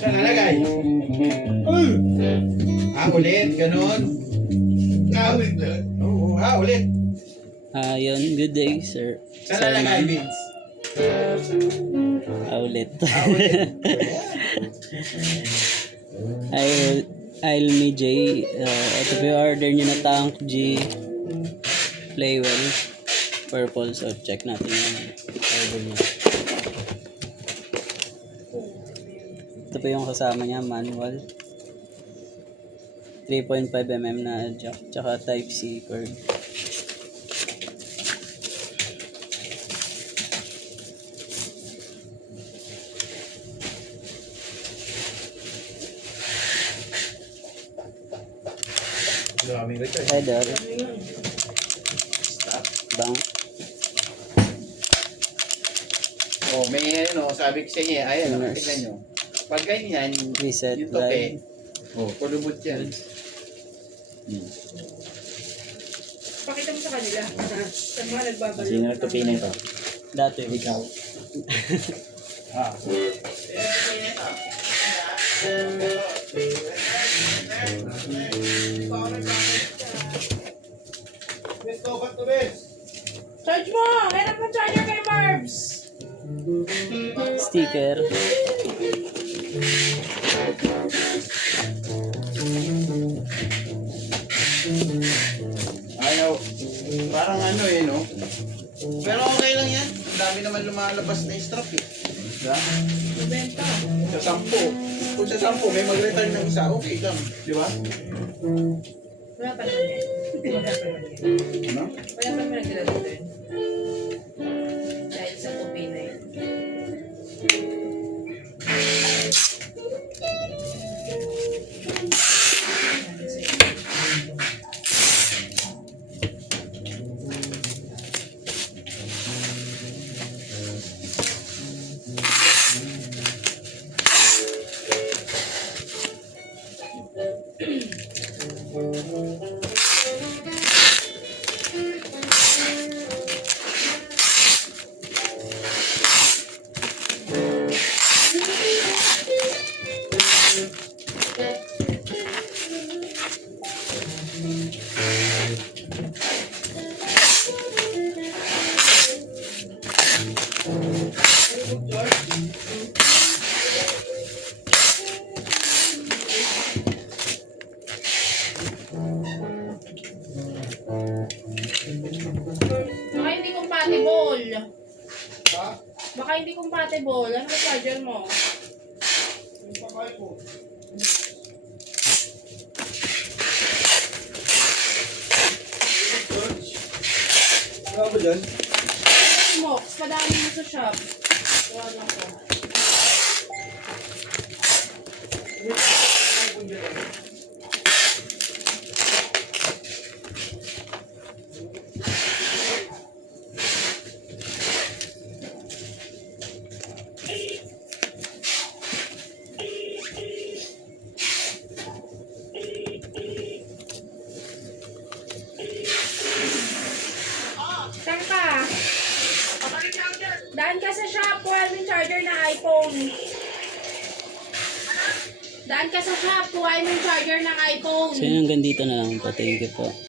Saan nalagay? Ulit, ganun. Ulit lang. Oo, ulit. Yun, good day, sir. Saan nalagay, Vince? Ulit. Ulit. I'll me J. Ito po yung order nyo na Tank G Playwell Purple. So, check natin yung order nyo. Ito po yung kasama niya, manual. 3.5mm na jack, tsaka Type-C cord. Dami ko ito eh. Header, Stop. bang, Oh, may ano, sabi ko sa inyo, ayan, Yes. tignan nyo. Pag ganyan, reset, yung toke, drive. oh, kulubot yan. Pakita mo sa kanila. Sa mga nagbabalik. Sino nagtupi na ito? Dati. Ikaw. Ah. Charge mo! Meron pang charger kay Marbs! Sticker. Ayaw. Parang ano eh, no? Pero okay lang yan. Ang dami naman lumalabas na strap eh. Diba? Benta. Sa 10. Kung sa 10 may mag-return ng isa, okay lang. Di ba? Wala pa naman yan. Wala pa naman yan. Ano? Wala pa naman naglalagay. Dahil sa tupi na yun. Baka hindi compatible. Ha? Baka hindi compatible. Ano ba charger mo? Yung pakay ko. Ano ba dyan? Mox, padami mo sa shop. Wala lang ko. Saan ka? Daan ka sa shop, kuha mo yung charger na iPhone. Daan ka sa shop, kuha mo yung charger ng iPhone. So, yun hanggang dito na lang po. Thank you po.